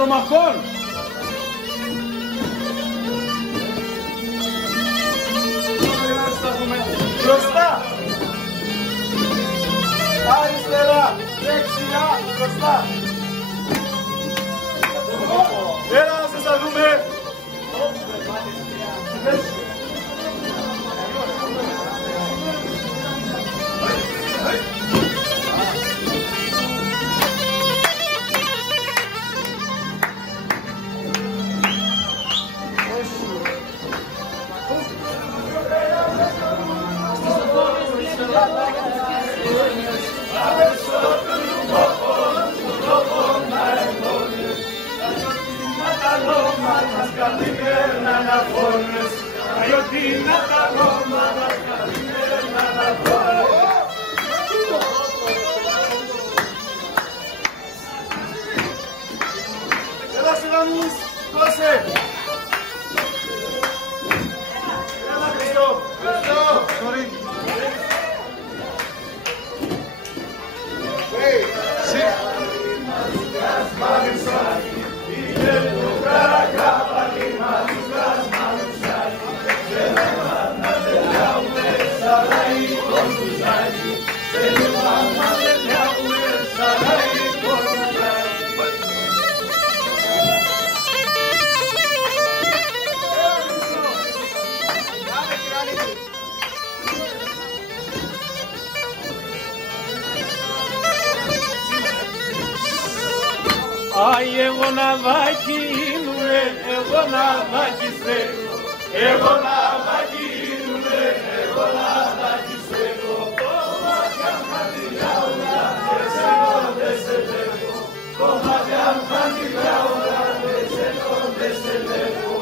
πετρομαχών. Μπροστά. Αριστερά. Δεξιά. Μπροστά. Έλα να σας τα δούμε. Έλα Σιλανούς, δώσε! Έλα Χριστό! Χριστό! Sorry! Άι, εγώ ναυάκι ίνουνε, εγώ ναυάκι στέκω, εγώ ναυάκι ίνουνε, εγώ ναυάκι στέκω. Κομμάτια χαντιλιά όλα, δεν σε λέγω, κομμάτια χαντιλιά όλα, δεν σε λέγω.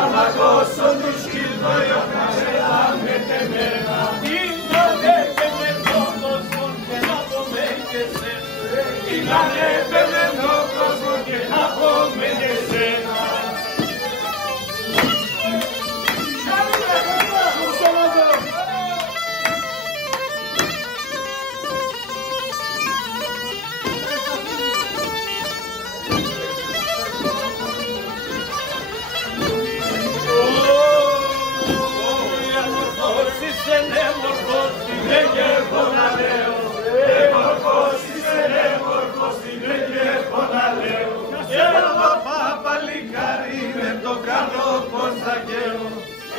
Αμαγώσον του σκύλο ιωκαρέλα με τεμένα. Ήλανε πεμενό κόσμο και να πούμε και σένα. Ήλανε πεμενό κόσμο και να πούμε και σένα.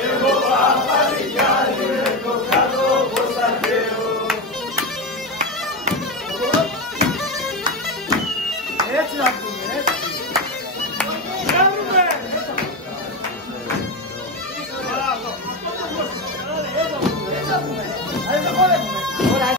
Εγώ παπαλικάρι